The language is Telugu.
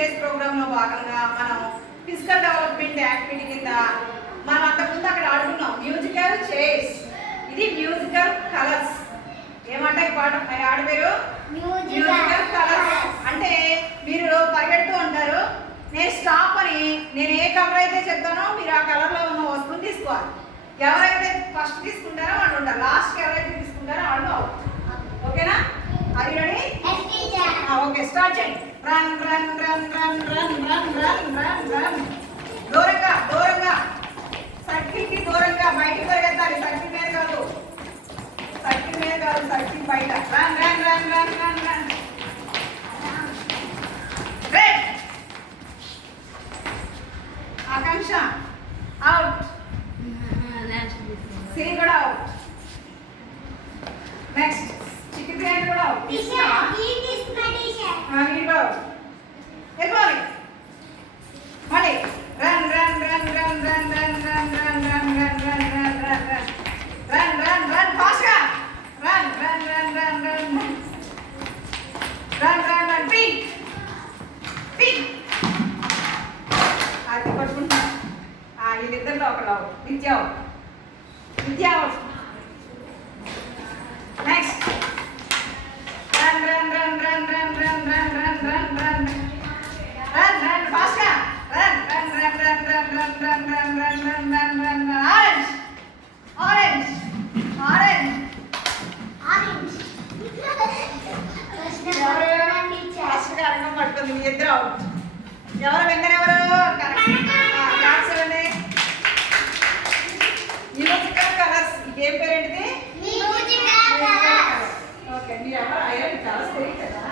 ప్రోగ్రామ్ లో భాగంగా మనం ఫిజికల్ డెవలప్మెంట్ యాక్టివిటీ కింద మనం అంతకుముందు అక్కడ ఆడుకున్నాం మ్యూజికల్ చైర్స్. ఇది మ్యూజికల్ కలర్స్. ఏమంటే ఈ పాట ఆడ పేరు మ్యూజికల్ కలర్స్. అంటే మీరు పరిగెడుతూ ఉంటారు, నేను స్టాప్ అని నేను ఏ కలర్ అయితే చెప్తానో మీరు ఆ కలర్లో ఉన్న వస్తువుని తీసుకోవాలి. ఎవరైతే ఫస్ట్ తీసుకుంటారో వాళ్ళు ఉంటారు, లాస్ట్ ఎవరైతే తీసుకుంటారో వాళ్ళు అవుట్. ఓకేనా? అది రెడీ? ఓకే, స్టార్ట్ చేయండి. Run run run run run run run run run. దూరంగా దూరంగా, సర్కిల్ కి దూరంగా బయటకు పరిగెత్తాలి. సర్కిల్ మీద కాదు, సర్కిల్ మీద కాదు, సర్కిల్ బయట. Run run run run run run. Red. Akanksha out. C కూడా అవుట్. నెక్స్ట్ చిట్టి ప్రియాంక కూడా అవుట్. వెళ్ళిపోవాలి. మళ్ళీ run run run run run run run run run run run run run run run run run ఫాస్ట్గా run run run run run run run run pink pink. అది పట్టుకుంటా. వీళ్ళిద్దరిలో ఒకళ్ళు out. Vidya out. Vidya out. Next run run run run run run run run run run run run ఫాస్ట్గా run run run run run run run run run run run run run. Orange orange orange orange. ఫాస్ట్గా అడగం పట్టుకుంది. మీ ఇద్దరు అవుట్. ఎవరు విన్నర్? ఎవరు క్లాస్ ఇవ్వండి. Musical colours. ఈ గేమ్ పేరు ఏంటిది? ఓకే, మీరు ఎవరు అయ్యా? చాలా తెలియదు కదా.